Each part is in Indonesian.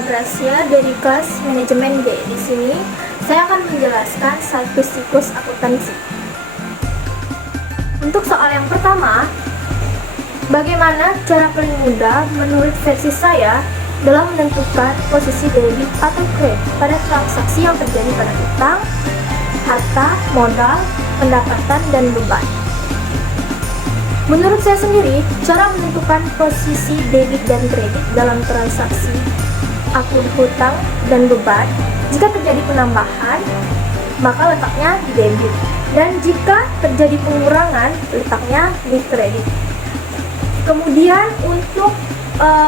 Saya Gracia dari kelas manajemen B. Di sini saya akan menjelaskan satu siklus akuntansi. Untuk soal yang pertama, bagaimana cara paling mudah menurut versi saya dalam menentukan posisi debit atau kredit pada transaksi yang terjadi pada utang, harta, modal, pendapatan, dan beban. Menurut saya sendiri, cara menentukan posisi debit dan kredit dalam transaksi akun hutang dan beban, jika terjadi penambahan, maka letaknya di debit, dan jika terjadi pengurangan, letaknya di kredit. Kemudian untuk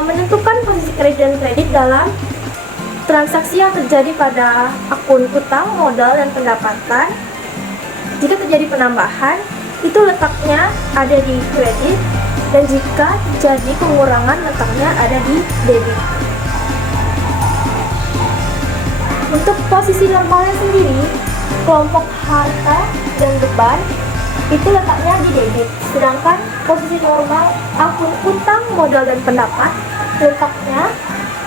menentukan posisi kredit dan kredit dalam transaksi yang terjadi pada akun hutang, modal, dan pendapatan, jika terjadi penambahan, itu letaknya ada di kredit, dan jika terjadi pengurangan, letaknya ada di debit. Untuk posisi normalnya sendiri, kelompok harta dan beban itu letaknya di debit, sedangkan posisi normal akun utang, modal, dan pendapat letaknya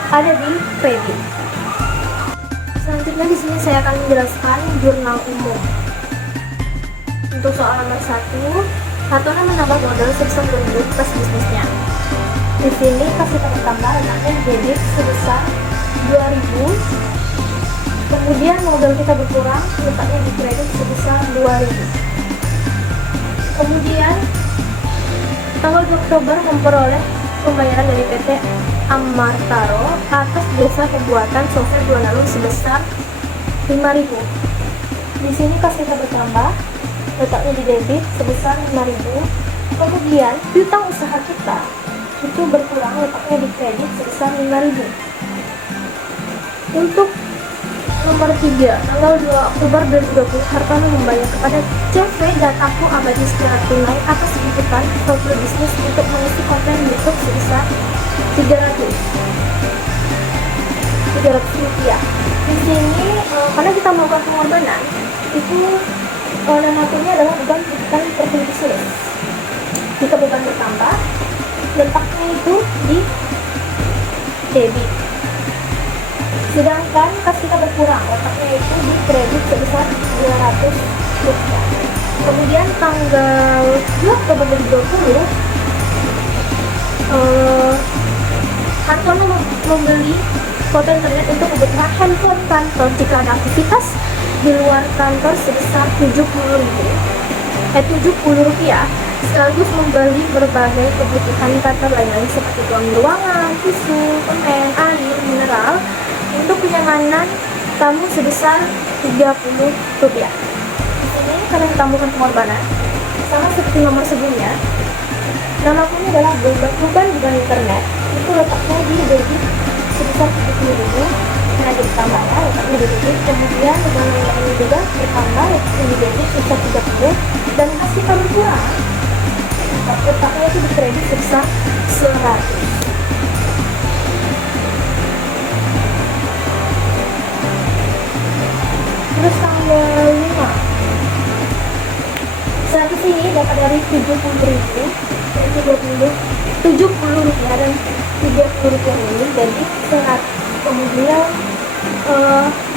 ada di kredit. Selanjutnya di sini saya akan menjelaskan jurnal umum. Untuk soal nomor 1, Hartono menambah modal sebesar 2.000 plus bisnisnya. Di sini kasih tanda tambah letaknya di debit sebesar 2.000. Kemudian modal kita berkurang, letaknya di kredit sebesar 2.000. Kemudian tanggal 2 Oktober memperoleh pembayaran dari PT Amartaro atas jasa pembuatan software bulan lalu sebesar 5.000. Di sini kas kita bertambah, letaknya di debit sebesar 5.000. Kemudian piutang usaha kita itu berkurang, letaknya di kredit sebesar 5.000. Untuk nomor 3, tanggal 2 Oktober 2020, Hartono membayar kepada CV Dataku Abadi secara tunai atas kebutuhan software bisnis untuk mengisi konten YouTube sebesar 300 rupiah. Di sini karena kita melakukan pengorbanan, itu namakannya adalah beban kebutuhan terkhusus. Jika beban bertambah, letaknya itu di debit. Sedangkan kas kita berkurang, letaknya itu di kredit sebesar 200 rupiah. Kemudian tanggal 2 Oktober 2020, Hartono membeli kuota internet untuk kebutuhan handphone kantor jika ada aktivitas di luar kantor sebesar 70 rupiah, sekaligus membeli berbagai kebutuhan kantor lain seperti uang ruangan, tisu, permen, air, mineral untuk kenyamanan tamu sebesar 30 rupiah. Di sini karena ditambahkan pengorbanan, sama seperti nomor sebelumnya, nama akunnya adalah beban internet, itu letaknya di debit sebesar 70.000, karena ada ditambah ya, letaknya di debit. Kemudian beban lainnya juga bertambah, letaknya di debit sebesar 30, dan kas kita berkurang, letaknya itu di kredit sebesar 100. Terus tanggal 5, saat ini dapat dari 70.000, yaitu 70 rupiah dan 30 rupiah ini jadi 100. Kemudian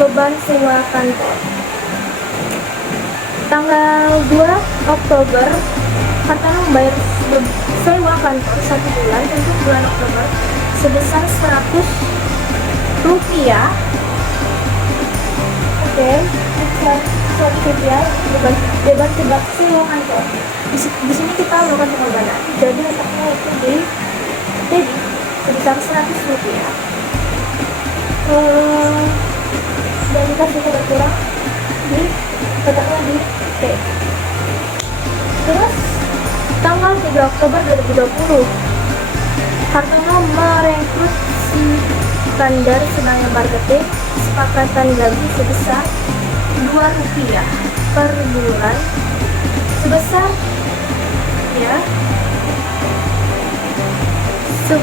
beban sewa kantor, tanggal 2 Oktober Hartono membayar sewa kantor 1 bulan untuk bulan Oktober sebesar 100 rupiah. Oke, 100 rupiah beban tidak sewa kantor. Di sini kita melakukan pengorbanan, jadi letaknya itu di debit sebesar 100 rupiah. Dan kas kita berkurang, letaknya di kredit. Terus tanggal 3 Oktober 2020, Hartono merekrut si Iskandar sebagai marketing, sepakatan gaji sebesar 2 rupiah per bulan, sebesar 200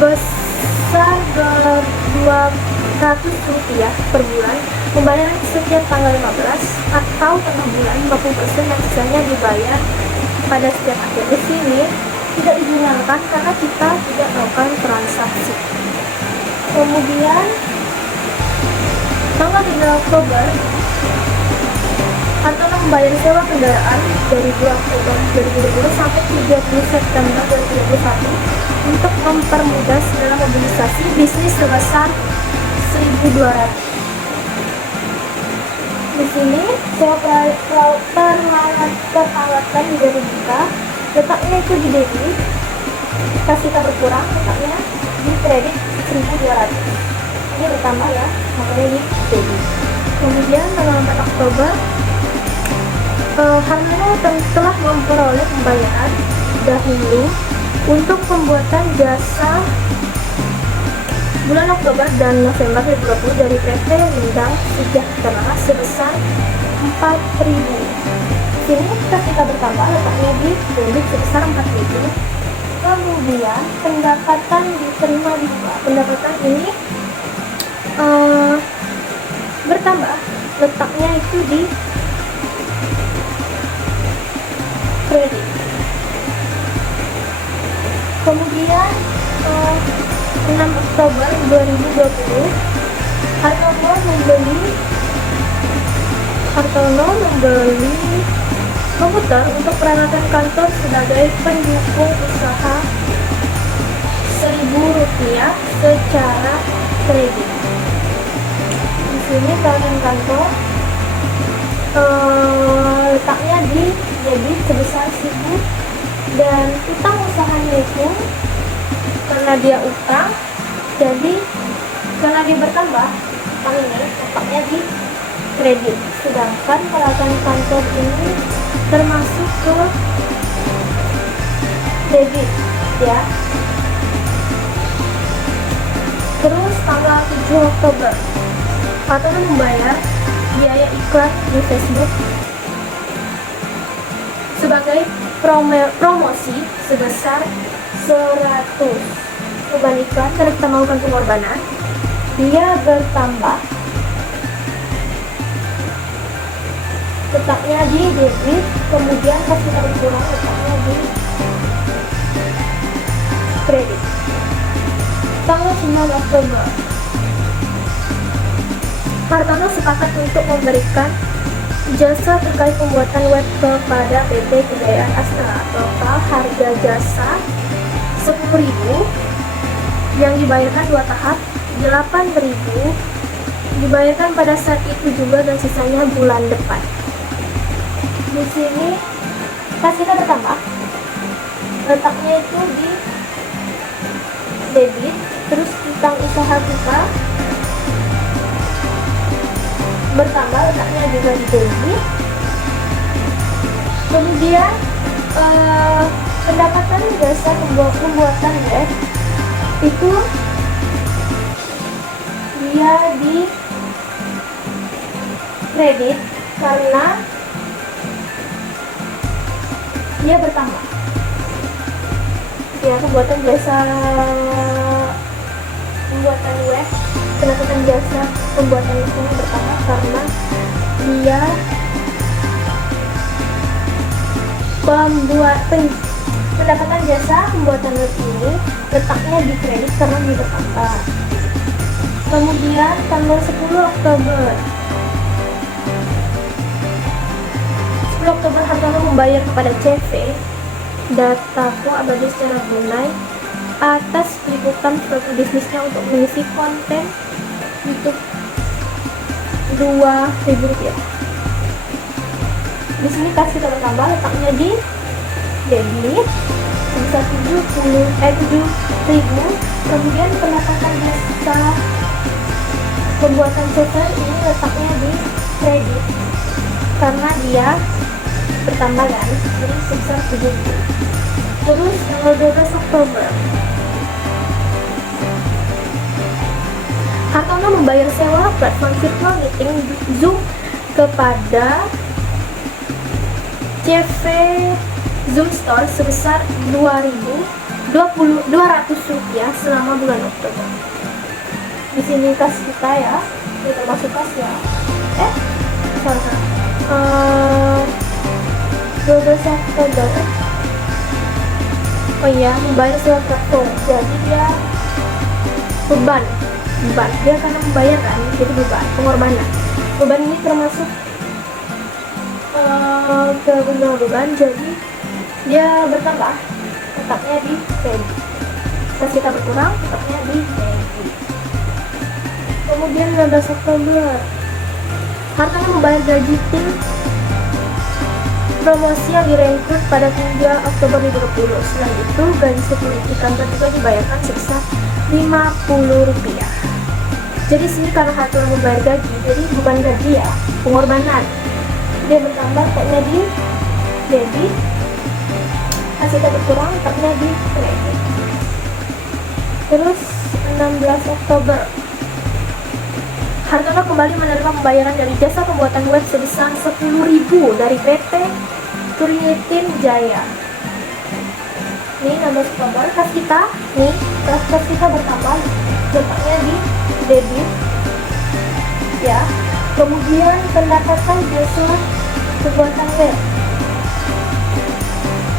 rupiah per bulan, pembayaran setiap tanggal 15 atau tengah bulan 50% yang sisanya dibayar pada setiap akhir. Di sini tidak digunakan karena kita tidak melakukan transaksi. Kemudian Tanggal 3 Oktober, Hartono membayar sewa kendaraan dari 2 Oktober 2020 sampai 30 September 2021 untuk mempermudah segala mobilisasi bisnis sebesar 1.200. Di sini sewa peralatan juga dibuka, letaknya itu di debit, kas kita berkurang, letaknya di kredit 1.200. Ini bertambah ya, makanya di debit. Kemudian tanggal 4 Oktober, Hartono telah memperoleh pembayaran dahulu untuk pembuatan jasa bulan Oktober dan November 2020 dari PT Lindang Sejahtera sebesar 4.000. Sini kita bertambah, letaknya di debit sebesar 4.000. Kemudian pendapatan diterima juga. Pendapatan ini bertambah, letaknya itu di kredit. Kemudian 6 Oktober 2020, Hartono membeli komputer untuk peralatan kantor sebagai pendukung usaha Rp1.000 secara kredit. Di sini peralatan kantor letaknya di debit sebesar 1.000, dan utang usahanya itu karena dia utang, jadi karena dia bertambah, utang ini letaknya di kredit. Sedangkan peralatan kantor ini termasuk ke debit ya. Terus tanggal 7 Oktober, Hartono membayar biaya iklan di Facebook sebagai promosi sebesar 100. Beban iklan karena kita melakukan pengorbanan, dia bertambah, letaknya di debit. Kemudian pas kita berkurang, letaknya di kredit. Tanggal 9 Oktober, Hartono sepakat untuk memberikan jasa terkait pembuatan web kepada PT Kejayaan Astra. Total harga jasa 10.000 yang dibayarkan 2 tahap, 8.000 dibayarkan pada saat itu juga dan sisanya bulan depan. Di sini kas kita bertambah, letaknya itu di debit. Terus utang usaha kita bertambah, letaknya juga di debit. Kemudian pendapatan jasa pembuatan web itu dia di kredit karena dia bertambah ya. Pembuatan jasa pembuatan web, pendapatan jasa pembuatan itu bertambah karena dia pendapatan jasa pembuatan web ini letaknya di kredit karena dia bertambah. Kemudian tanggal 10 Oktober, Hartono membayar kepada CV Dataku abadi secara tunai atas peliputan suatu bisnisnya untuk mengisi konten YouTube Rp2.000. Di sini kas kita bertambah, letaknya di debit sebesar 7.000. Kemudian pendapatan jasa pembuatan software ini letaknya di kredit karena dia bertambah kan, jadi sebesar 7.000. Terus tanggal 12 Oktober, Hartono membayar sewa platform virtual meeting Zoom kepada CV Zoom Store sebesar Rp200 selama bulan Oktober. Di sini kas kita ya, ini termasuk kas ya. 12 Oktober. Oh iya, membayar sewa platform. Jadi dia beban beban. Dia karena membayarkan, jadi beban, pengorbanan. Beban ini termasuk kebenaran beban, jadi dia bertambah, tetapnya di kredit. Pas kita berkurang, tetapnya di kredit. Kemudian 16 Oktober, hartanya membayar gaji tim promosi yang direkrut pada 3 Oktober 2020. Selain itu, gaji security kantor juga dibayarkan sebesar Rp50. Jadi sini karena harta membayar gaji, jadi bukan gaji ya, pengorbanan. Dia bertambah, tetapnya di debit. Pas kita berkurang, tetapnya di kredit. Terus 16 Oktober, Hartono kembali menerima pembayaran dari jasa pembuatan web sebesar 10.000 dari PT Turitin Jaya. Ini 16 Oktober, kas kita bertambah, letaknya di debit ya. Kemudian pendapatan jasa pembuatan web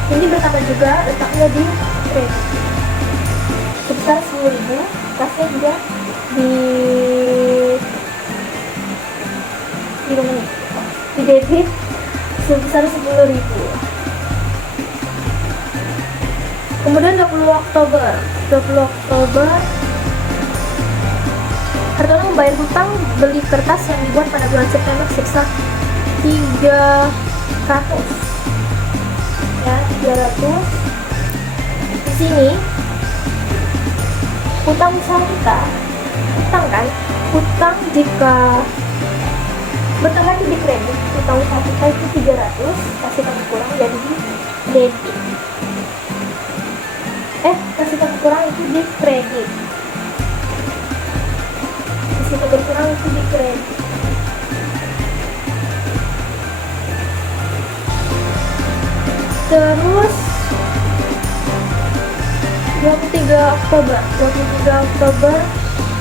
ini bertambah juga, letaknya di kredit sebesar 10.000. Kasnya juga di debit sebesar 10.000. Kemudian 20 Oktober Hartono membayar hutang beli kertas yang dibuat pada bulan September sebesar 300 ya, 300. Di sini hutang usaha kita, hutang jika bertambah di kredit, hutang usaha kita itu 300, kasih kita kurang jadi di debit. Kasih kita kurang itu di kredit. Kasih kita berkurang itu di kredit. Terus 23 Oktober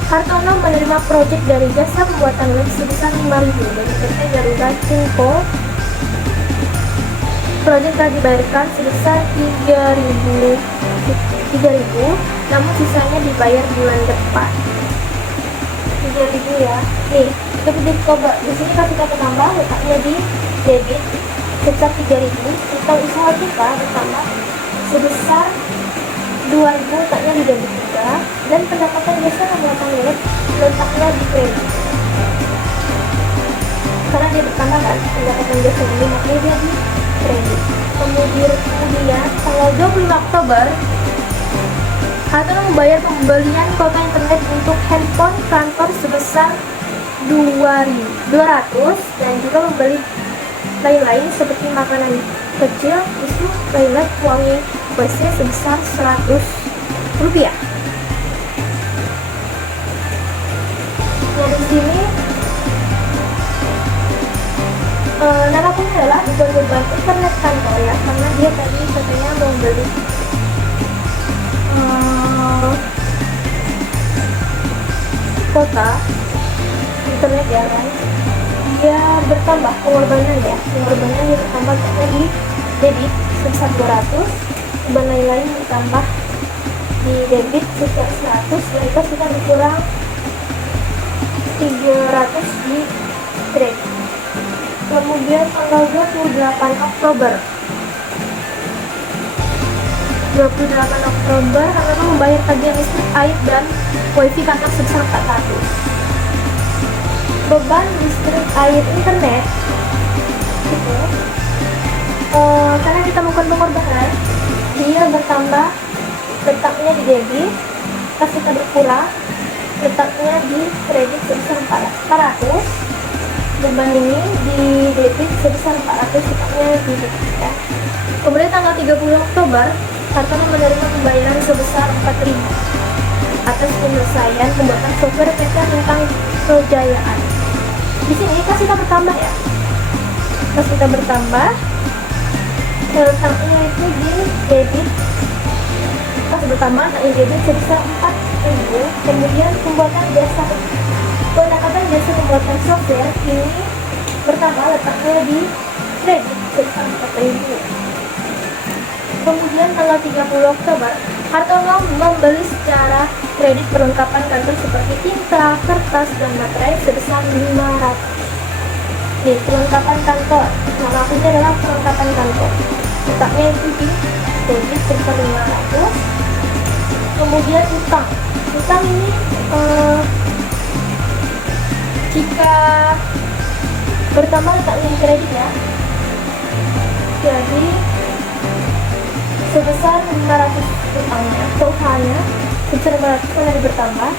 Hartono menerima proyek dari jasa pembuatan web sebesar 5.000 dari PT Garuda Cinco. Proyek telah dibayarkan sebesar 3.000, namun sisanya dibayar bulan depan. 3.000 ya. Nih, debit Oktober. Di sini kita tambah, letaknya di debit sebesar 3.000. Utang usaha kita bertambah sebesar 2.000, letaknya di debit juga. Dan pendapatan jasa pembuatan web letaknya di kredit. Karena dia bertambah kan pendapatan jasa ini, makanya dia di kredit. Kemudian tanggal 25 Oktober Hartono membayar pembelian kuota internet untuk handphone kantor sebesar 200 dan juga membeli lain-lain seperti makanan kecil, itu toilet, wangi WC sebesar Rp100. Nah, di sini nama akunnya adalah beban internet kantor ya, karena dia tadi katanya mau beli kuota internet ya kan. Dia bertambah pengorbanan dia bertambah di debit sebesar 200, beban lain-lain bertambah di debit sebesar 100, mereka kita berkurang 300 di kredit. Kemudian tanggal 28 Oktober Hartono membayar tagihan listrik, air, dan wifi kantor sebesar 400. Beban listrik, air, internet gitu. Karena kita melakukan pengorbanan, dia bertambah, letaknya di debit. Pas kita berkurang, letaknya di kredit sebesar 400. Beban ini di debit sebesar 400, letaknya di debit ya. Kemudian tanggal 30 Oktober Hartono menerima pembayaran sebesar 4.000 atas penyelesaian pembuatan software PT tentang Projayaan. Di sini kas kita bertambah ya. Kas kita bertambah, letaknya itu di debit. Kas bertambah, nah debit sebesar 4.000. Kemudian pendapatan jasa pembuatan software ini bertambah, letaknya di kredit sebesar 4.000. Kemudian tanggal 30 Oktober Hartono membeli secara kredit perlengkapan kantor seperti tinta, kertas, dan materai sebesar 500. Nih, perlengkapan kantor. Nama akunnya adalah perlengkapan kantor. Letaknya itu di debit sebesar 500. Kemudian utang. Utang ini jika pertama letaknya di kredit ya. Jadi sebesar 500 utangnya atau usahanya sebesar 500 akan bertambah.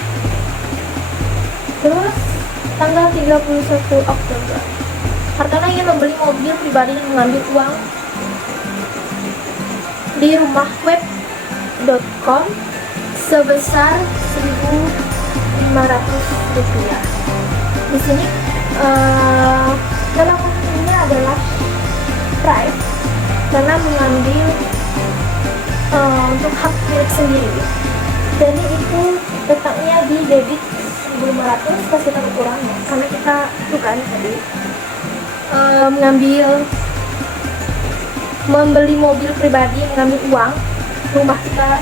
Terus tanggal 31 Oktober Hartono ingin membeli mobil pribadi dan mengambil uang di rumahweb.com sebesar 1.500 rupiah. Di sini nama kontennya adalah price karena mengambil untuk hak milik sendiri. Jadi itu letaknya di debit 1.500 pas kita berkurang ya, karena kita itu kan tadi membeli mobil pribadi, mengambil uang rumah kita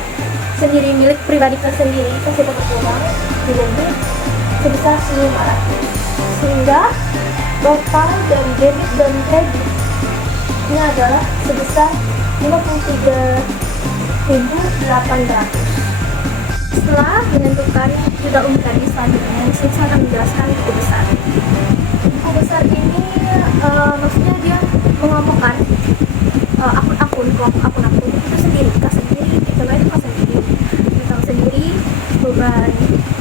sendiri, milik pribadi kita sendiri, pas kita berkurang di debit sebesar 1.500, sehingga total dari debit dan kredit ini adalah sebesar 53.800. Setelah menentukan jumlah unit tadi, selanjutnya saya akan menjelaskan buku besar. Buku besar ini maksudnya dia mengelompokkan akun-akun itu sendiri, kita sendiri, kita sendiri, beban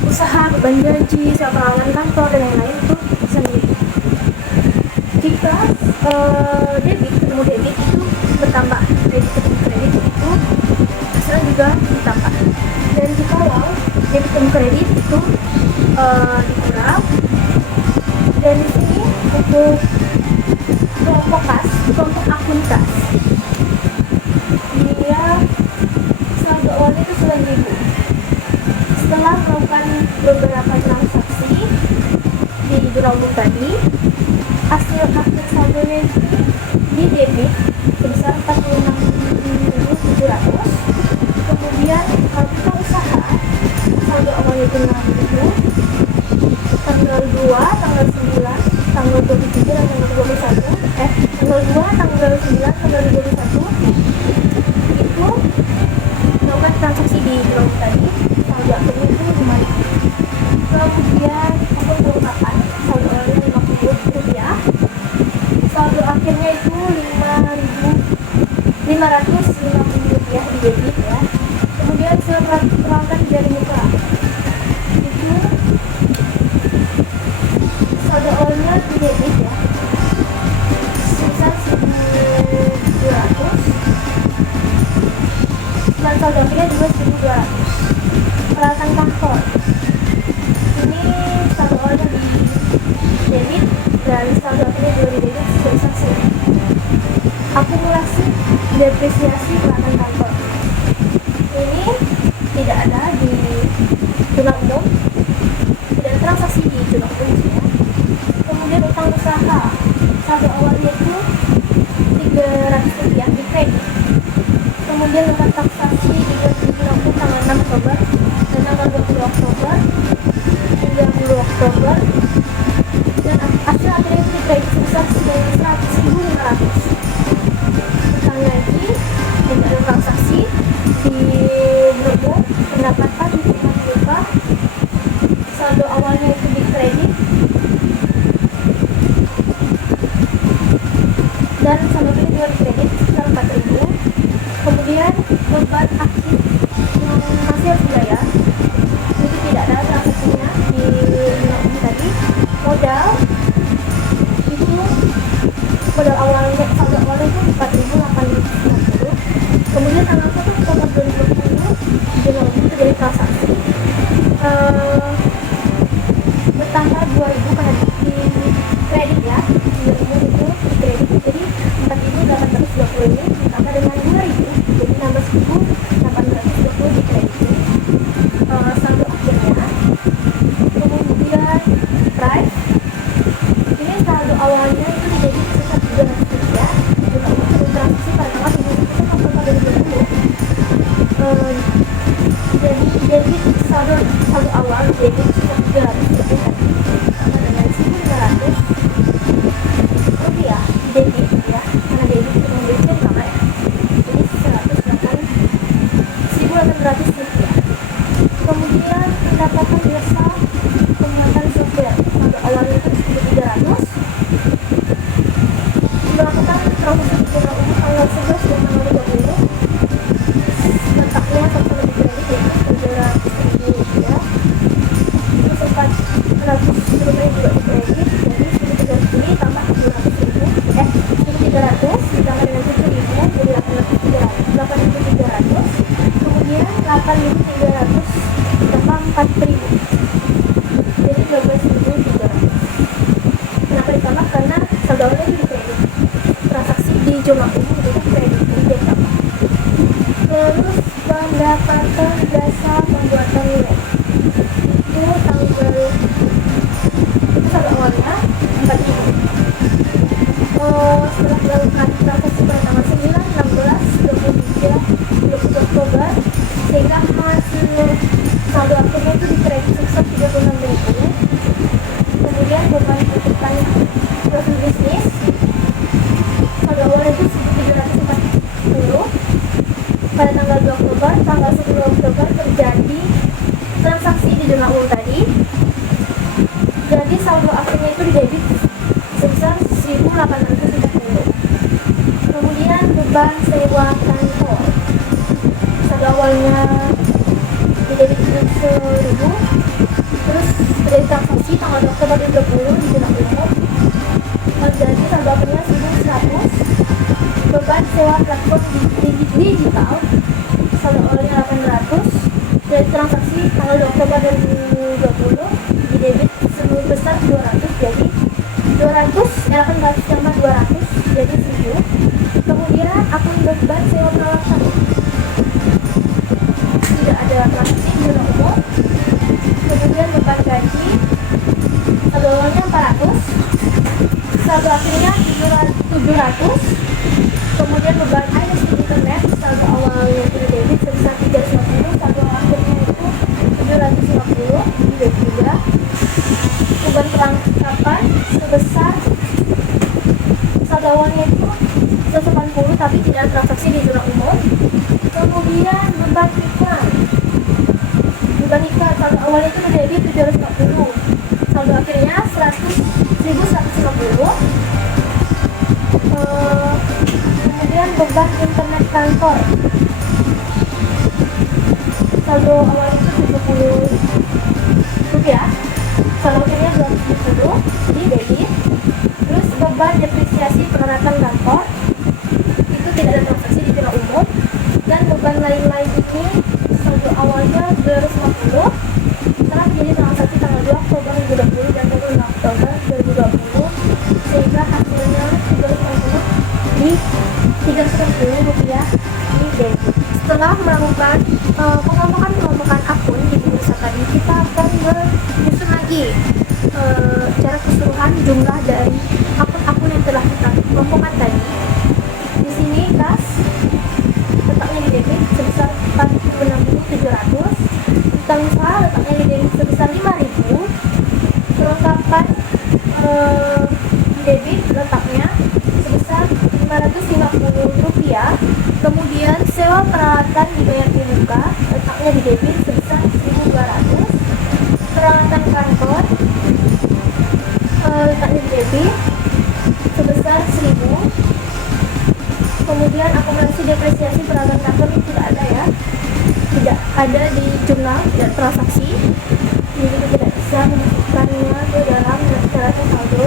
usaha, beban gaji, peralatan kantor dan lain-lain itu sendiri. Jika debit ketemu debit itu bertambah, debit ketemu kredit itu hasilnya juga ditambah. Dan jikalau debit ketemu kredit itu dikurang. Dan di sini untuk kelompok akun kas, dia saldo awalnya itu 9.000. Setelah melakukan beberapa transaksi di jurnal umum tadi, hasil saldonya itu di debit sebesar 46.700. Kemudian kalau kita usaha, saldo awalnya itu 6.000. Tanggal 2, tanggal 9, tanggal 27 dan tanggal 21, tanggal 2, tanggal 9, tanggal 21 itu melakukan transaksi di jurnal tadi, saldo akhirnya itu 5.000. Kemudian akun perlengkapan, saldo awalnya 50 rupiah, saldo akhirnya itu 550 rupiah di debit ya. Kemudian peralatan jari muka itu saldo awalnya di debit ya sebesar 1.200, dan saldo akhirnya juga 1.200. Peralatan kantor ini saldo awalnya di debit dan saldo akhirnya juga di debit sebesar 1.000. Akumulasi depresiasi peralatan kantor ini tidak ada di jurnal umum, tidak transaksi di jurnal umum ya. Kemudian utang usaha, saldo awalnya itu 300 rupiah di kredit. Kemudian letak transaksi di jurnal umum tanggal 6 Oktober dan tanggal 20 Oktober, 30 Oktober, dan hasil akhirnya itu di kredit sebesar 100.500. Utang lagi tidak ada transaksi di jurnal pendapatan hitungan lupa, saldo awalnya itu di kredit dan saldo ini juga di kredit sekitar 4.000. Kemudian beban aktif yang masih harus dibayar itu tidak ada transaksinya di jurnal tadi. Modal awalnya, saldo awalnya itu 4.850. Kemudian tanggal 1 Oktober 2020 jurnal itu terjadi transaksi bertambah 2.000 karena di kredit ya, di umum itu di kredit, jadi 4.820 ini ditambah dengan 2.000, jadi nambah 1.820 di kredit. Saldo akhirnya, kemudian price ini saldo awalnya itu dijadi sebesar 300 rupiah, jurnal itu transaksi pada tanggal 31 Oktober 2020. debit sekitar 300 ribu tadi sama dengan 1.500 rupiah debit ya, karena debit untuk membeli kan sama ya, jadi 1.800 rupiah. Kemudian pendapatan biasa penguatan software pada awalnya itu 1.300, melakukan transaksi digital umum tanggal 11 Januari 2020, letaknya sama di kredit ya 700 ribu rupiah, terus 400 rupiah juga di kredit, jadi 1.300 tambah 200 ribu 1.300 ditambah dengan 7.000 jadi 8.300, kemudian 8.300 tambah 4.000 jadi 12.300. Kenapa ditambah? Karena saldo awalnya di kredit, transaksi di jumlah umum itu kredit, jadi dia tambah. Terus pendapatan jasa pembuatan web itu tanggal itu saldo awalnya 4.000. Setelah melakukan transaksi pada tanggal 9, 16, 23, 20 Oktober, sehingga hasil saldo akhirnya itu di kredit sebesar 36.000. Kemudian beban penciptaan profil bisnis saldo awalnya itu 1.740. Pada tanggal 2 Oktober, tanggal 10 Oktober terjadi transaksi di jurnal umum tadi, jadi saldo akhirnya itu di debit sebesar 1.830. Kemudian beban sewa kantor saldo awalnya di debit 1.000, terus terjadi transaksi tanggal 2 Oktober 2020 di jurnal umum, menjadi saldo akhirnya 1.100. Beban sewa platform digital saldo awalnya 800, dari transaksi tanggal 2 Oktober 2020 di debit sebesar 200, jadi 800 tambah 200 jadi 1.000. Kemudian akun beban sewa peralatan tidak ada transaksi di jurnal umum. Kemudian beban gaji saldo awalnya 400, saldo akhirnya 700. Kemudian beban air listrik internet saldo awalnya itu debit sebesar 350, saldo akhirnya itu 750 di debit juga. Beban perlengkapan sebesar saldo awalnya itu 180 tapi tidak transaksi di jurnal umum. Kemudian beban iklan saldo awalnya itu debit 750, saldo akhirnya 1.150. Kemudian beban internet kantor saldo awalnya itu 70 rupiah, saldo akhirnya 270 di debit. Terus beban depresiasi peralatan kantor itu tidak ada transaksi di jurnal umum. Dan beban lain-lain ini saldo awalnya 250, setelah menjadi transaksi tanggal 2 Oktober 2020 dan 26 Oktober 2020, sehingga hasilnya 250 di 310 rupiah di debit. Setelah melakukan pengelompokan akun di bursa tadi, kita akan menyusun lagi secara keseluruhan jumlah dari akun-akun yang telah kita kelompokkan tadi. Di sini kas letaknya di debit sebesar 46.700, utang usaha letaknya di debit sebesar 5.000, perlengkapan debit letaknya sebesar 550 rupiah. Kemudian sewa peralatan dibayar di muka letaknya di debit sebesar 1.200, peralatan kantor letaknya di debit sebesar 1.000. Kemudian akumulasi depresiasi peralatan kantor ini tidak ada di jurnal, tidak transaksi, jadi kita tidak bisa memasukkannya ke dalam catatan saldo.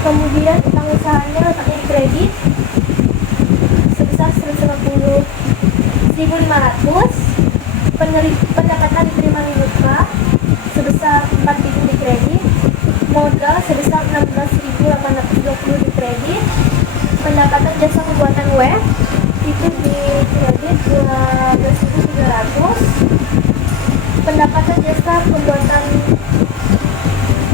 Kemudian utang usahanya letaknya di kredit sebesar 150.500, pendapatan diterima di muka sebesar 4.000 di kredit, modal sebesar 16.820 di kredit, pendapatan jasa pembuatan web itu di kredit 12.300, pendapatan jasa pembuatan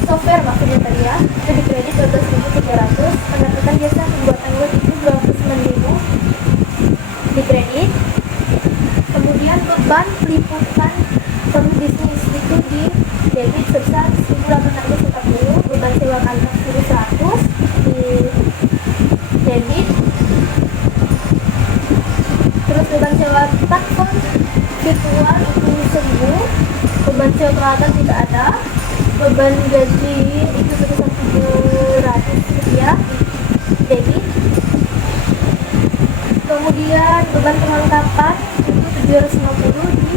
software maksudnya tadi ya, itu di kredit 12.300, pendapatan jasa pembuatan web itu 29.000 di kredit. Kemudian beban peliputan bisnis debit sebesar 1.840, beban sewa kantor 1.100 di debit. Terus beban sewa platform virtual itu 1.000, beban sewa peralatan tidak ada, beban gaji itu sebesar 700 rupiah debit. Kemudian beban perlengkapan itu 750 di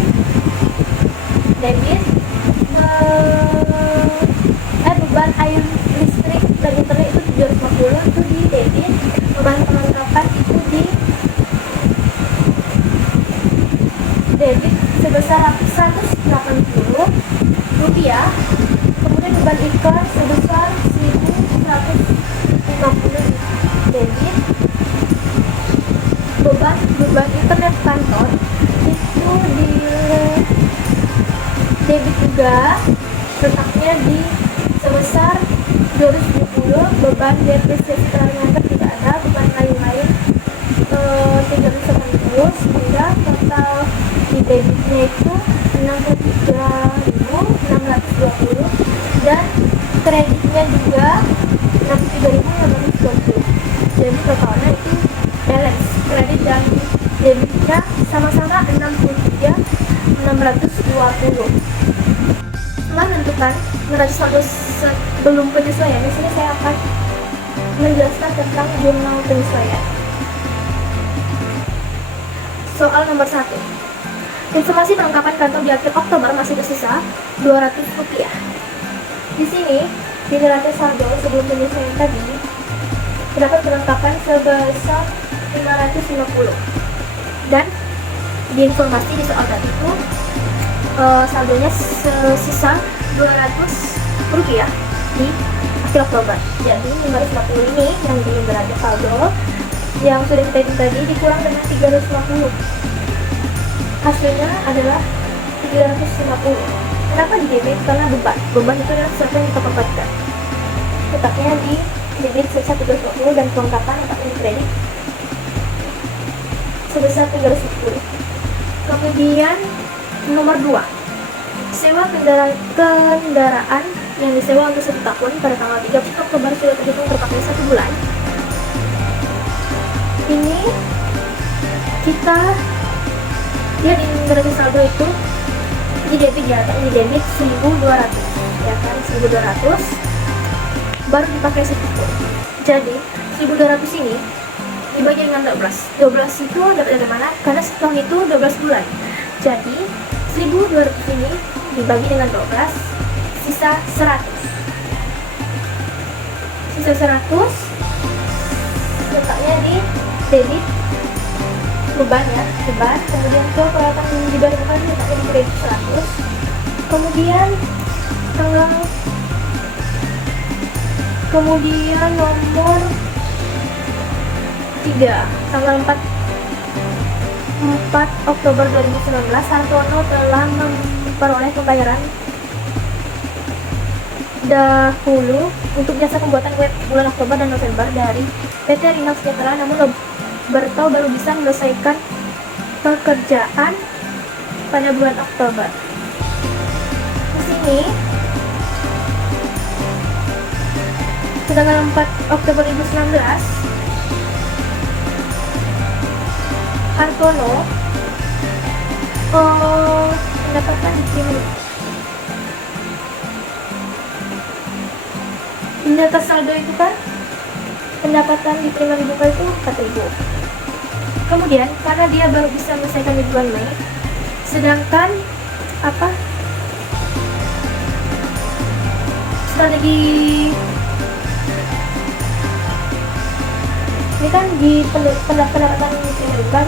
debit. Beban air listrik dan internet itu 750 itu di debit. Beban perlengkapan itu di debit sebesar 180 rupiah. Kemudian beban iklan sebesar 1.150 debit. Beban internet kantor itu di debit juga, letaknya di sebesar 270. Beban depresiasi kantor tidak ada, beban lain-lain 380, sehingga total di debitnya itu 63.620 dan kreditnya juga 63.620. Jadi totalnya itu balance kredit dan debitnya sama-sama 63.620. Setelah menentukan neraca saldo sebelum penyesuaian, di sini saya akan menjelaskan tentang jurnal penyesuaian. Soal nomor 1. Informasi perlengkapan kantor di akhir Oktober masih tersisa 200 rupiah. Di sini di neraca saldo sebelum penyesuaian tadi terdapat perlengkapan sebesar 550, dan di informasi di soal tadi itu saldonya sisa 200 rupiah di akhir Oktober. Jadi 550 ini yang di neraca saldo yang sudah kita hitung tadi dikurang dengan 350, hasilnya adalah 350. Kenapa di debit? Karena beban itu adalah sesuatu yang kita perhatikan, letaknya di debit sebesar 350 dan perlengkapan letaknya di kredit sebesar 310. Kemudian nomor 2, sewa kendaraan yang disewa untuk 1 tahun pada tanggal 30 Oktober sudah terhitung terpakai 1 bulan. Ini kita dia di neraca saldo itu di debit ya, ini debit 1.200 ya kan, 1.200 baru dipakai 1 tahun. Jadi 1.200 ini dibagi dengan 12 itu dapat dari mana? Karena setahun itu 12 bulan. Jadi 1.200 ini dibagi dengan 12, sisa 100. Sisa 100 letaknya di debit beban ya, beban. Kemudian ke peralatan dibayarkan letaknya di kredit 100. Kemudian nomor 3, tanggal 4 Oktober 2019, Hartono telah memperoleh pembayaran dahulu untuk jasa pembuatan web bulan Oktober dan November dari PT Rinal Sejahtera, namun Roberto baru bisa menyelesaikan pekerjaan pada bulan Oktober. Di sini tanggal 4 Oktober 2019, Hartono pendapatan di neraca saldo itu kan pendapatan diterima di buka itu 4.000. Kemudian karena dia baru bisa menyelesaikan di bulan Mei, sedangkan strategi ini kan di pendapatan diterima di buka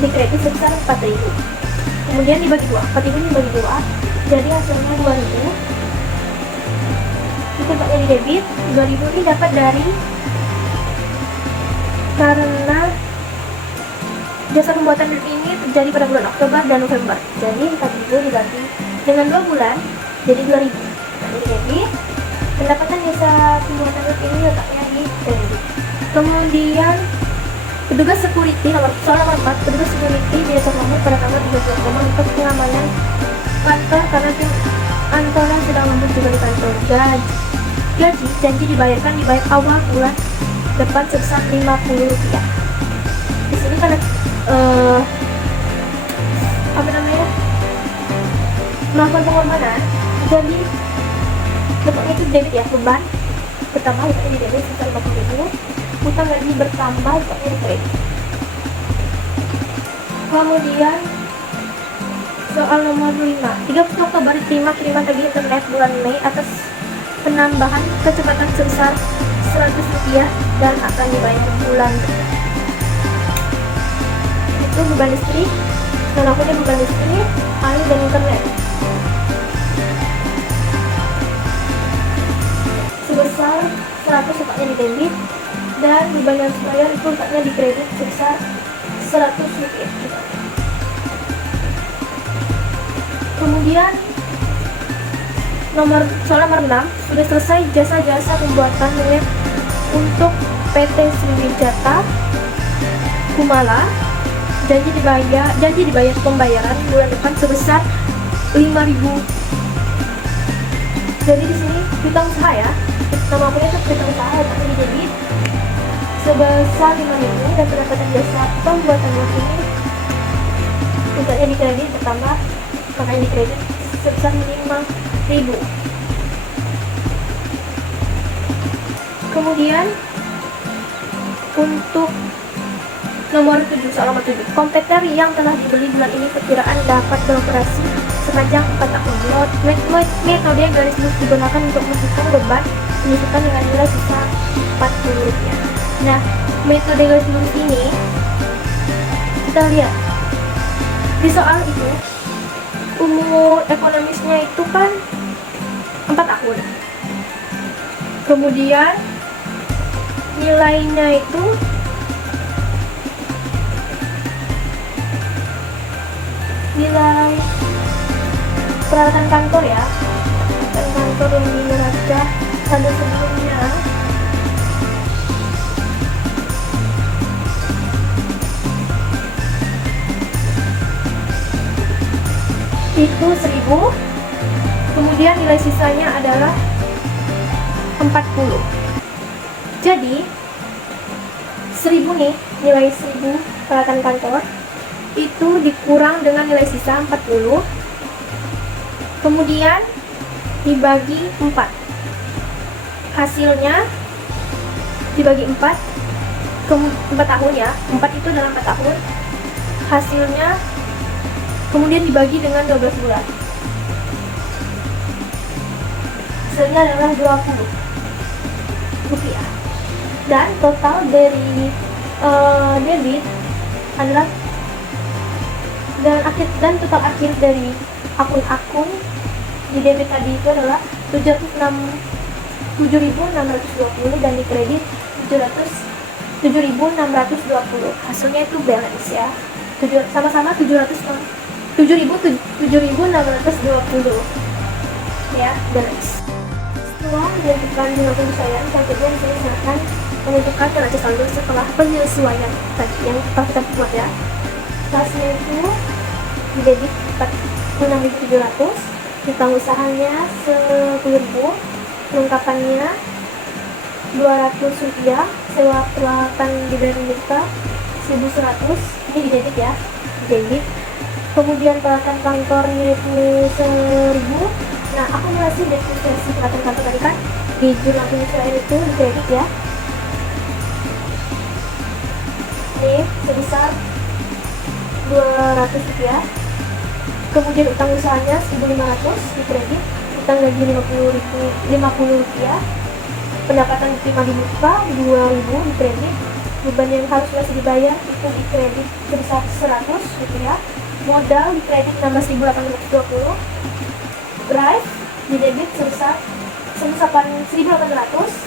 di kredit sebesar 4.000. Kemudian dibagi 2, 4.000 dibagi 2, jadi hasilnya 2.000. Itu pakai di debit. 2.000 ini dapat dari karena jasa pembuatan web ini terjadi pada bulan Oktober dan November. Jadi 4.000 dibagi dengan 2 bulan jadi 2.000. Nah, di debit. Pendapatan jasa pembuatan web ini letaknya di debit. Kemudian petugas security nomor 4, petugas security di jasa nomor pada tanggal 30 Oktober untuk pengamanan kantor karena Antara sedang lembur juga di kantor. Gaji janji dibayar awal bulan depan sebesar Rp50. Di sini kan melakukan pengorbanan, jadi bentuknya itu debit ya, beban pertama utangnya di debit sebesar Rp50.000, utang gaji bertambah utangnya di kredit. Kemudian soal nomor 5, 30 Oktober diterima kiriman tagihan internet bulan Mei atas penambahan kecepatan sebesar Rp100 dan akan dibayar bulan depan. Itu beban listrik, dan akunnya beban listrik, air dan internet sebesar 100 letaknya di debit, dan beban yang harus bayar itu letaknya di kredit sebesar Rp100. Kemudian soal nomor 6, sudah selesai jasa-jasa pembuatan web untuk PT Sriwijata Kumala, janji dibayar pembayaran bulan depan sebesar 5.000. Jadi di sini kita usaha ya, nama akunnya itu kita usaha, tapi di debit sebesar 5.000, dan pendapatan jasa pembuatan web ini untuknya di kredit bertambah, makanya di kredit sebesar 5.000. Kemudian untuk nomor 7, soal nomor 7, komputer yang telah dibeli bulan ini perkiraan dapat beroperasi sepanjang 4 tahun. Metode garis lurus digunakan untuk menghitung beban penunjukan dengan nilai sisa Rp40. Nah, metode garis lurus ini kita lihat di soal itu, umur ekonomisnya itu kan 4 tahun. Kemudian nilainya itu nilai peralatan kantor ya, peralatan kantor yang di neraca pada sebelumnya itu 1.000, kemudian nilai sisanya adalah 40. Jadi 1.000 nih, nilai 1.000 peralatan kantor itu dikurang dengan nilai sisa 40, kemudian dibagi 4, hasilnya dibagi 4 tahun ya, 4 itu dalam 4 tahun, hasilnya kemudian dibagi dengan 12 bulan, hasilnya adalah Rp20, dan total dari debit adalah dan total akhir dari akun-akun di debit tadi itu adalah 7.620, dan di kredit 7.620. Hasilnya itu balance ya, sama-sama 7.620 ya, balance. Setelah dilakukan penyesuaian, selanjutnya disini silakan menentukan neraca saldo setelah penyesuaian tadi yang telah kita buat ya. Hasilnya itu di debit 46.700, utang usahanya 10.000, kelengkapannya Rp200, sewa peralatan di Brand Muka 1.100, ini di debit ya, debit. Kemudian peralatan kantor nilainya 1.000. Nah, akumulasi depresiasi peralatan kantor tadi kan di jurnal penyesuaian itu di kredit ya, ini sebesar Rp200. Kemudian utang usahanya 1.500 di kredit, utang gaji Rp50, pendapatan diterima di muka 2.000 di kredit, beban yang harus masih dibayar itu di kredit sebesar Rp100, modal di kredit 16.820, drive di debit sebesar 1.800,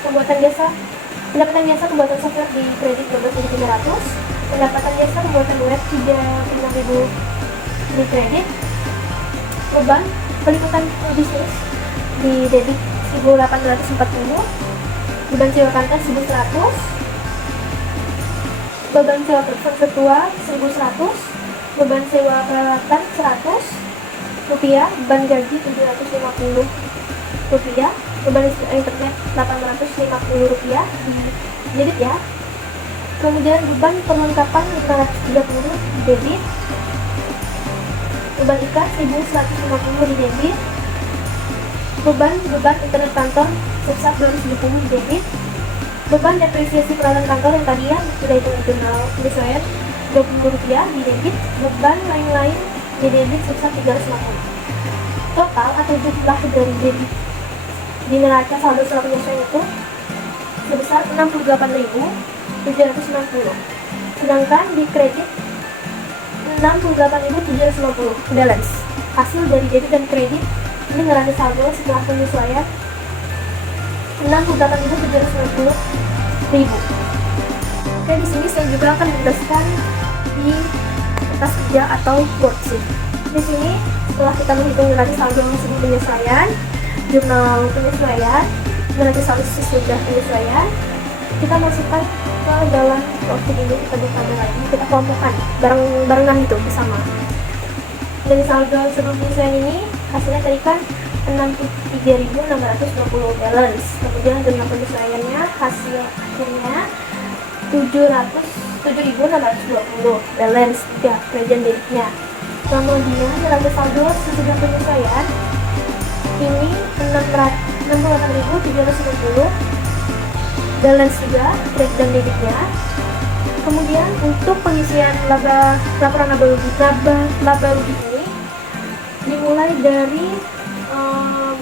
pendapatan jasa pembuatan software di kredit 12.300, pendapatan jasa pembuatan web 36.000 di kredit, beban peliputan bisnis di debit 1.840, beban sewa kantor 1.100, beban sewa telepon ketua 1.100, beban sewa peralatan 100, rupiah, beban gaji 750 rupiah, beban internet 850 rupiah di debit ya. Kemudian beban perlengkapan 530 di debit, beban ikan 1150 di debit, beban internet kantor sebesar 270 di debit, beban depresiasi peralatan kantor yang tadi ya sudah hitung jurnal penyesuaian 20 rupiah di debit, beban lain-lain di debit sebesar 350. Total atau jumlah dari debit di neraca saldo setelah penyesuaian itu sebesar 68.760, sedangkan di kredit 68.750 balance. Hasil dari debit dan kredit ini neraca saldo setelah penyesuaian 68.750 ribu. Oke, di sini saya juga akan menjelaskan di kertas kerja atau worksheet. Di sini setelah kita menghitung neraca saldo sebelum penyesuaian, jurnal penyesuaian, neraca saldo sesudah penyesuaian, kita masukkan ke dalam worksheet ini, kita buka lagi, kita kelompokkan barengan itu bersama. Dari saldo sebelum penyesuaian ini hasilnya tadi kan 63.620 balance. Kemudian jumlah penyesuaiannya hasilnya 7.620 balance ya, kredit debitnya. Kemudian neraca saldo sesudah penyesuaian ini 68.790 balance juga kredit dan debitnya. Kemudian untuk pengisian laporan laba rugi ini dimulai dari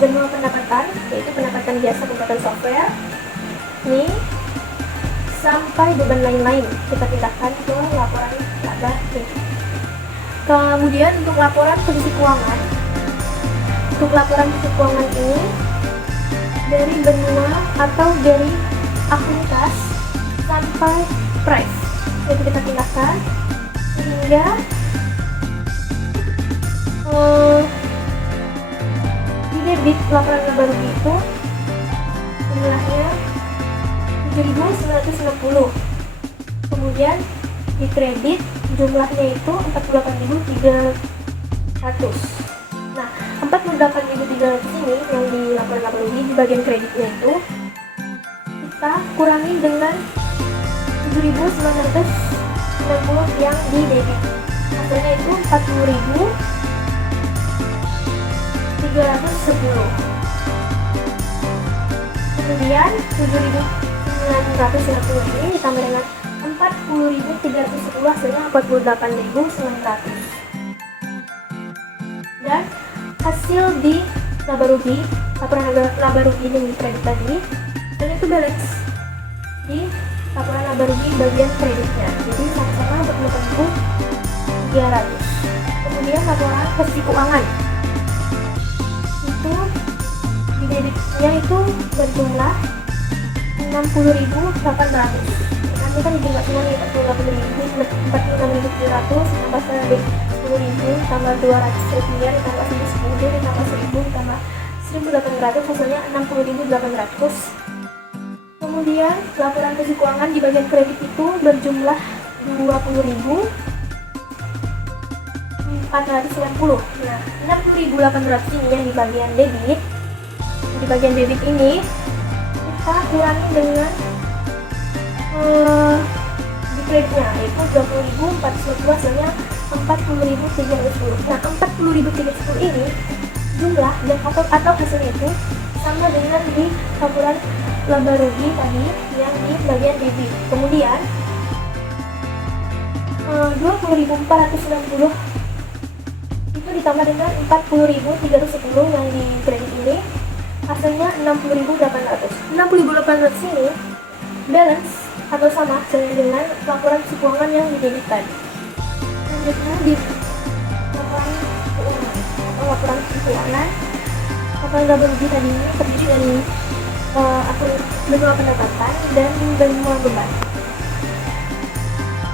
benua pendapatan, yaitu pendapatan jasa pembuatan software ini sampai beban lain-lain kita pindahkan ke laporan laba rugi. Kemudian untuk laporan kondisi keuangan, ini dari benua atau dari aktivitas sampai price itu kita pindahkan sehingga di debit laporan laba rugi itu jumlahnya 7.960, kemudian di kredit jumlahnya itu 48.300. Nah, 48.300 ini yang di laporan laba rugi di bagian kreditnya itu kita kurangi dengan 7.960 yang di debit, hasilnya itu 40.310. Kemudian 7.960 ini ditambah dengan 40.310 hasilnya 48.900. Dan hasil di laba rugi, laporan laba rugi yang di kredit tadi, dan itu balance di laporan laba rugi bagian kreditnya, jadi sama-sama 48.300. Kemudian laporan posisi keuangan itu di debitnya itu berjumlah 60.800. Nanti kan dijumlah semua nih, 46.700 tambah 10.000 tambah 200 rupiah ditambah 1.010 ditambah 1.000 ditambah 1.800 hasilnya 60.800. Kemudian laporan posisi keuangan di bagian kredit itu berjumlah 20.490. Nah, 60.800 ini yang di bagian debit. Di bagian debit ini kita kurangi dengan di kreditnya yaitu 20.490 hasilnya 40.310. Nah, 40.310 ini jumlah dan atau hasilnya itu sama dengan di laporan laba rugi tadi yang di bagian debit. Kemudian 20.490 itu ditambah dengan 40.310 yang di kredit ini hasilnya 60.800. 60.800 ini balance atau sama hasilnya dengan laporan keuangan yang di debit tadi. Selanjutnya di laporan keuangan atau laporan keuangan, laporan laba rugi tadi ini terdiri dari akun benua pendapatan dan benua beban,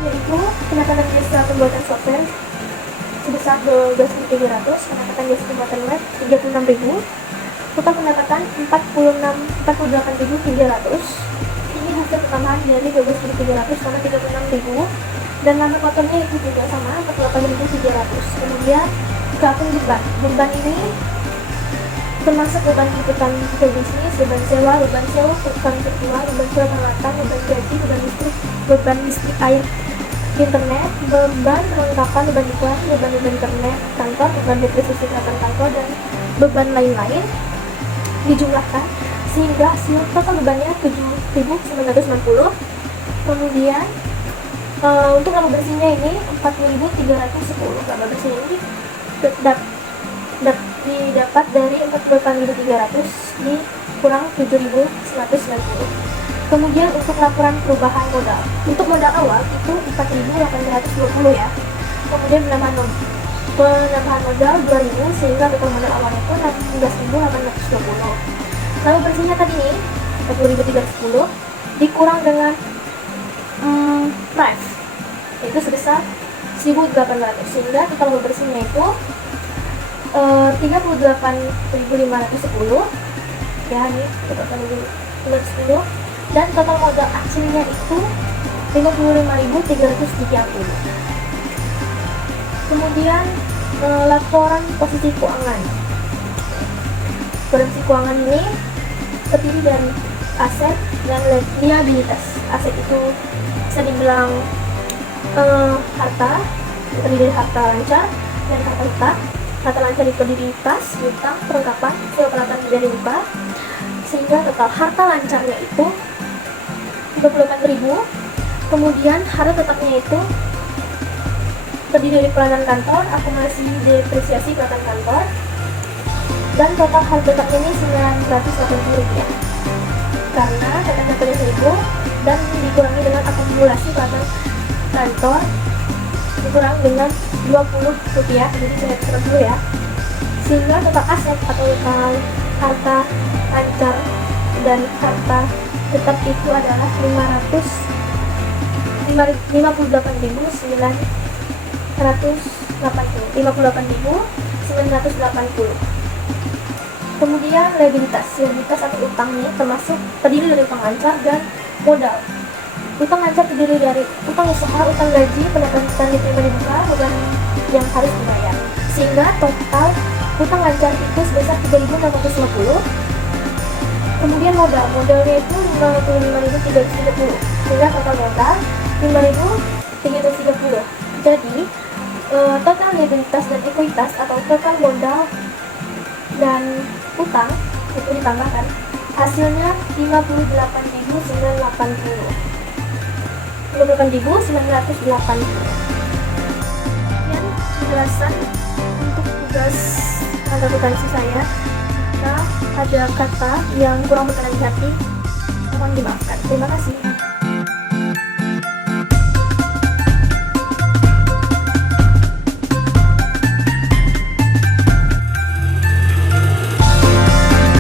yaitu pendapatan jasa pembuatan software sebesar 12.300, pendapatan jasa pembuatan web 36.000, total pendapatan 48.300. Ini hasil pertambahan dari 12.300 sama 36.000, dan laba kotornya itu juga sama 48.300. Kemudian ke akun beban. Beban ini termasuk beban liputan ke bisnis, beban sewa tukang tertua, beban perawatan, beban gaji, beban listrik air internet, beban perlengkapan, beban iklan, beban internet kantor, beban depresiasi kantor, dan beban lain-lain dijumlahkan sehingga hasil total bebannya 7.960. Kemudian untuk laba bersihnya ini 4.310. Laba bersih ini didapat dari 48.300 dikurang 7.990. Kemudian untuk laporan perubahan modal, untuk modal awal itu 4.820 ya. Kemudian penambahan modal 2.000 sehingga total modal awalnya itu 16.820. Lalu bersihnya tadi nih 40.310 dikurang dengan price itu sebesar 1.800 sehingga total laba bersihnya itu 38.510 ya, ini total 510, dan total modal aslinya itu 55.330. Kemudian laporan posisi keuangan. Posisi keuangan ini terdiri dari aset dan liabilitas. Aset itu bisa dibilang harta, terdiri dari harta lancar dan harta tetap. Harta lancar itu terdiri tas, utang, perlengkapan, sewa peralatan dan lupa, sehingga total harta lancarnya itu 28.000. Kemudian harta tetapnya itu terdiri dari peralatan kantor, akumulasi depresiasi peralatan kantor, dan total harta tetapnya ini 980 rupiah. Karena totalnya 1.000 dan dikurangi dengan akumulasi peralatan kantor dikurang dengan 20 rupiah, jadi saya tutup dulu ya. Sehingga total aset atau harta lancar dan harta tetap itu adalah 58.980. Kemudian liabilitas atau utang ini termasuk terdiri dari utang lancar dan modal. Utang lancar terdiri dari utang usaha, utang gaji, pendapatan diterima di muka, beban yang harus dibayar. Sehingga total utang lancar itu sebesar 3.650. Kemudian modalnya itu 55.330. Sehingga total modal 5.330. Jadi total liabilitas dan ekuitas atau total modal dan utang itu ditambahkan, hasilnya 58.980. Kemudian penjelasan untuk tugas akuntansi saya. Jika ada kata yang kurang berkenan di hati, mohon dimaafkan. Terima kasih.